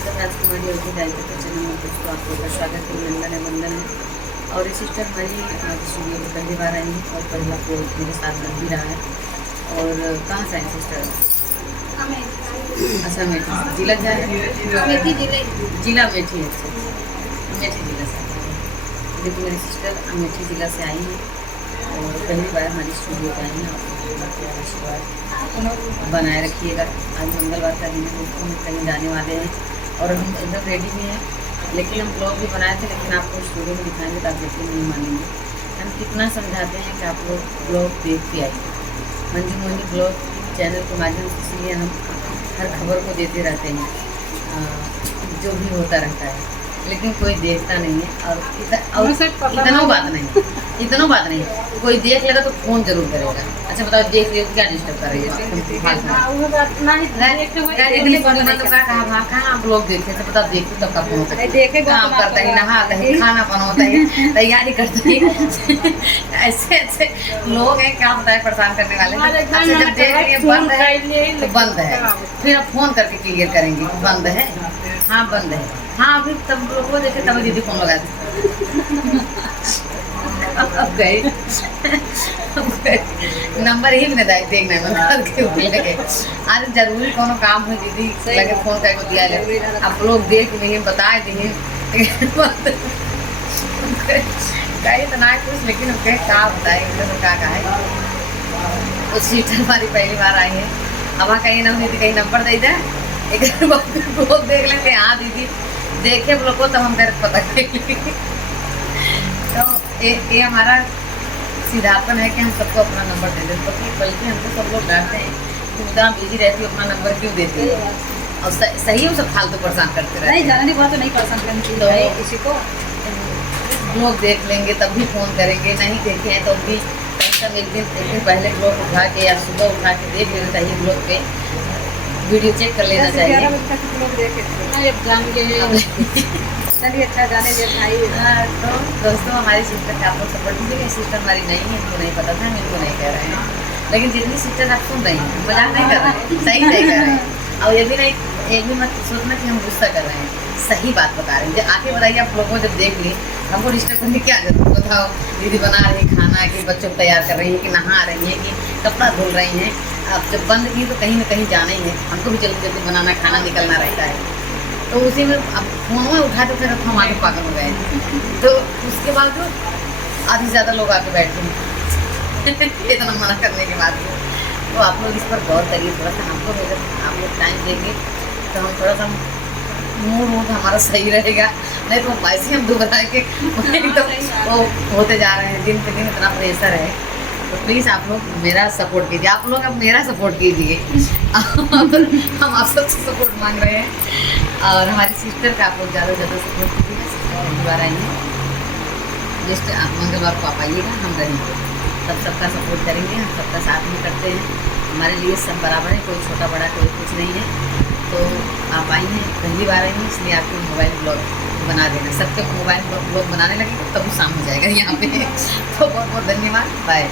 तो राजकुमारी अवधि डायरेक्टर के चैनल में कुछ तो आप लोग का स्वागत है, नंदन है, वंदन है। और ये सिस्टर हमारी स्टूडियो में पहली बार आई है और पहला को मेरे साथ लग भी रहा है। और कहाँ से आई सिस्टर? अच्छा, मेठी जिला क्या है? मेठी जिला मेठी। अच्छा, मेठी जिला से देखिए मेरी सिस्टर मेठी जिला से आई है और पहली बार हमारी स्टूडियो पर आई है। आपको आशीर्वाद बनाए रखिएगा। आज मंगलवार का दिन है, दोस्तों हम कहीं जाने वाले हैं और हम एकदम रेडी भी हैं। लेकिन हम ब्लॉग भी बनाए थे, लेकिन आपको स्टूडियो में दिखाएंगे तो आप यकीन नहीं मानेंगे हम कितना समझाते हैं कि आप लोग ब्लॉग देख के आइए। मंजू मोहिनी ब्लॉग चैनल के माध्यम से, इसलिए हम हर खबर को देते रहते हैं जो भी होता रहता है, लेकिन कोई देखता नहीं है। और इतना बात नहीं कोई देख लेगा तो फोन जरूर करेगा। अच्छा बताओ, देख रही हो क्या डिस्टर्ब कर रही है? कहाँ आप लोग देखे थे? बताओ, देखो तब का फोन काम करता है, नहा है, खाना बनाता है, तैयारी करता है। ऐसे ऐसे लोग हैं, क्या बताए परेशान करने वाले। अच्छा, जब देख रही है बंद है तो बंद है, फिर आप फोन करके क्लियर करेंगे बंद है। हाँ बंद है, हाँ अभी तब लोग को देखे तभी दीदी फोन लगा दी। अब गए नंबर ही नहीं देखना है मतलब के लगे। आज जरूरी कोनो काम हो दीदी लगे फोन करके दिया ले, आप लोग देख लिए बताए दिए कहीं तो ना कुछ, लेकिन क्या बताए क्या है। वो सीटर हमारी पहली बार आई है। अब कहीं ना कहीं नंबर दे दे, एक लोग देख लेंगे। हाँ दीदी देखे लोग को तब हम मेरे पता करेंगे। तो ये हमारा सीधापन है कि हम सबको अपना नंबर दे देते, बल्कि हमको सब लोग डांटते हैं कि मुद्दा बिजी रहती है, अपना नंबर क्यों देती है। और सही है, सब फालतू परेशान करते रहते हैं। नहीं जानने के बाद तो नहीं परेशान करनी चाहिए किसी को। लोग देख लेंगे तब भी फ़ोन करेंगे, नहीं देखे हैं तो भी कम एक दिन पहले ब्लॉग उठा के या सुबह उठा के देख लेना चाहिए। ब्लॉग पे वीडियो चेक कर लेना चाहिए। चलिए अच्छा जाने दे भाई। तो दोस्तों, हमारी सिस्टर का आप लोग सपोर्ट कीजिए। सिस्टर हमारी नहीं है, इनको नहीं पता था, हम इनको नहीं कह रहे हैं, लेकिन जितनी सिस्टर आप सुन रही हैं मजाक नहीं कर रहे हैं, सही सही कर रहे हैं। और ये भी नहीं, एक भी मत सोचना कि हम गुस्सा कर रहे हैं, सही बात बता रहे हैं। जब आके बताइए आप लोगों को, जब देख ली हमको डिस्टर्ब करने की क्या जरूरत। बताओ, दीदी बना रही खाना कि बच्चों को तैयार कर रही है कि नहा रही है कि कपड़ा धुल रही हैं। अब जब बंद की तो कहीं ना कहीं जाना ही है, हमको भी जल्दी जल्दी बनाना खाना निकलना रहता है। तो उसी में अब फोन में उठा तो फिर हम आगे पागल हो गए। तो उसके बाद जो आधी से ज़्यादा लोग आके बैठते हैं इतना मना करने के बाद। तो आप लोग इस पर गौर करिए थोड़ा सा। हमको अगर आप लोग टाइम देंगे तो हम थोड़ा सा मूड हमारा सही रहेगा, नहीं तो वैसे हम दोबारा के एकदम वो होते जा रहे हैं। दिन पे दिन इतना प्रेशर है। तो प्लीज़ आप लोग मेरा सपोर्ट कीजिए। आप लोग अब मेरा सपोर्ट कीजिए। हम आप सबसे सपोर्ट मांग रहे हैं और हमारी सिस्टर का आप लोग ज़्यादा से ज़्यादा सपोर्ट कीजिए। पहली बार आई हैं, जस्ट आप मंगलवार को आप आइएगा, हम रहेंगे, तब सबका सपोर्ट करेंगे, हम सबका साथ में करते हैं। हमारे लिए सब बराबर है, कोई छोटा बड़ा कोई कुछ नहीं है। तो आप आई हैं, पहली बार आई हैं, इसलिए आपके मोबाइल ब्लॉग बना देना। सबके मोबाइल ब्लॉग बनाने लगे तब शाम हो जाएगा यहाँ पे। तो बहुत बहुत धन्यवाद, बाय।